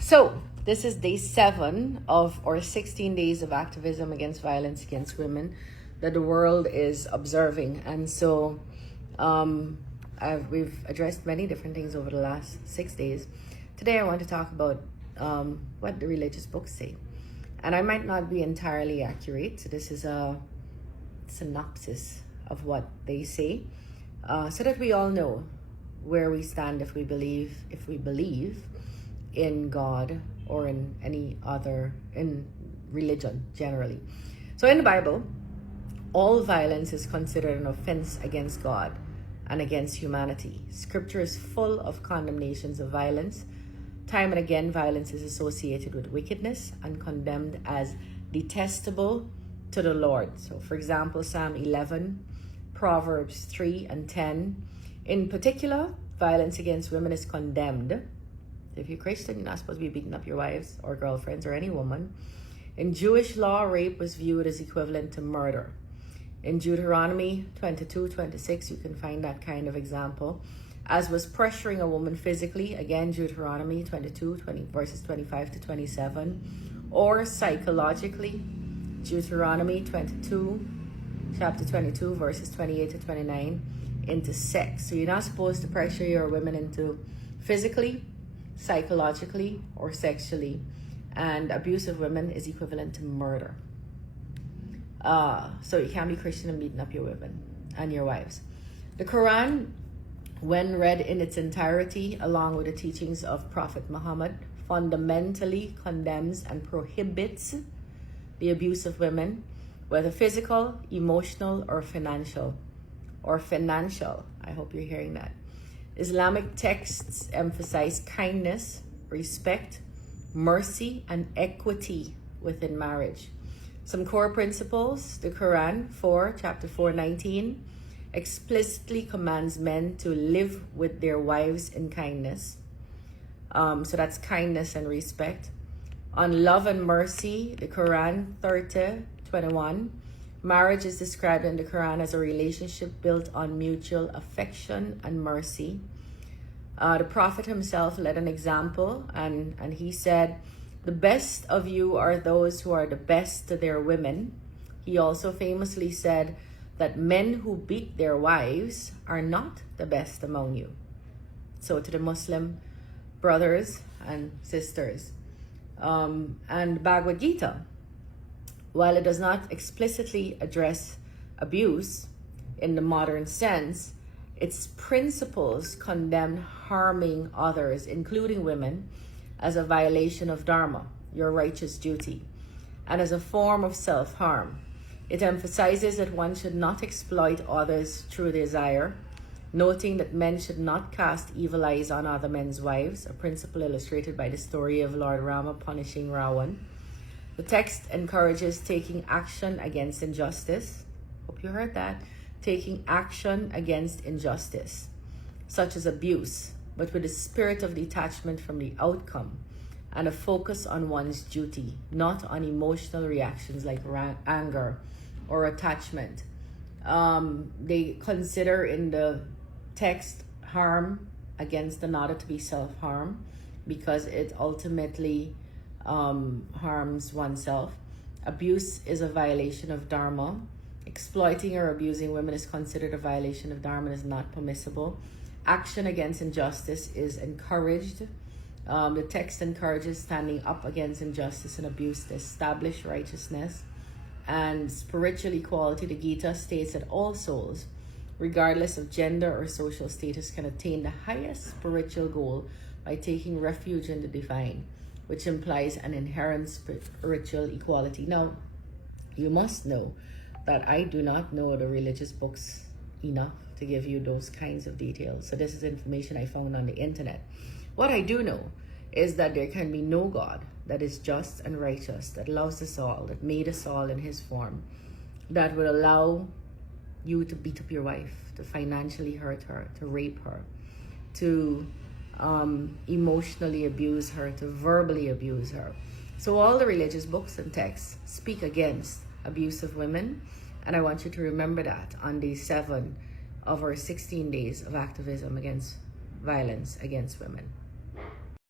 So, this is day 7 of our 16 days of activism against violence against women that the world is observing. And so, we've addressed many different things over the last 6 days. Today, I want to talk about what the religious books say. And I might not be entirely accurate, so this is a synopsis of what they say, so that we all know where we stand if we believe in God or in any other, in religion generally. So in the Bible, all violence is considered an offense against God and against humanity. Scripture is full of condemnations of violence. Time and again, violence is associated with wickedness and condemned as detestable to the Lord. So for example, Psalm 11, Proverbs 3 and 10. In particular, violence against women is condemned. If you're Christian, you're not supposed to be beating up your wives or girlfriends or any woman. In Jewish law, rape was viewed as equivalent to murder. In Deuteronomy 22:26, you can find that kind of example, as was pressuring a woman physically. Again, Deuteronomy 22, verses 25 to 27. Or psychologically, Deuteronomy 22, chapter 22, verses 28 to 29, into sex. So you're not supposed to pressure your women into physically, psychologically, or sexually. And abuse of women is equivalent to murder. So you can't be Christian and beating up your women and your wives. The Quran, when read in its entirety, along with the teachings of Prophet Muhammad, fundamentally condemns and prohibits the abuse of women, whether physical, emotional, or financial. I hope you're hearing that. Islamic texts emphasize kindness, respect, mercy, and equity within marriage. Some core principles: the Quran, chapter 4:19, explicitly commands men to live with their wives in kindness. So that's kindness and respect. On love and mercy, the Quran 30:21, marriage is described in the Quran as a relationship built on mutual affection and mercy. The Prophet himself led an example, and he said, "The best of you are those who are the best to their women." He also famously said that men who beat their wives are not the best among you. So to the Muslim brothers and sisters. And Bhagavad Gita, while it does not explicitly address abuse in the modern sense, its principles condemn harming others, including women, as a violation of dharma, your righteous duty, and as a form of self-harm. It emphasizes that one should not exploit others through desire, noting that men should not cast evil eyes on other men's wives, a principle illustrated by the story of Lord Rama punishing Ravan. The text encourages taking action against injustice. Hope you heard that. Taking action against injustice, such as abuse, but with a spirit of detachment from the outcome and a focus on one's duty, not on emotional reactions like anger or attachment. They consider in the text harm against another to be self-harm because it ultimately harms oneself. Abuse is a violation of dharma. Exploiting or abusing women is considered a violation of dharma and is not permissible. Action against injustice is encouraged. The text encourages standing up against injustice and abuse to establish righteousness and spiritual equality. The Gita states that all souls, regardless of gender or social status, can attain the highest spiritual goal by taking refuge in the divine, which implies an inherent spiritual equality. Now, you must know that I do not know the religious books enough to give you those kinds of details. So this is information I found on the internet. What I do know is that there can be no God that is just and righteous, that loves us all, that made us all in his form, that would allow you to beat up your wife, to financially hurt her, to rape her, to emotionally abuse her, to verbally abuse her. So all the religious books and texts speak against abuse of women, and I want you to remember that on day 7 of our 16 days of activism against violence against women.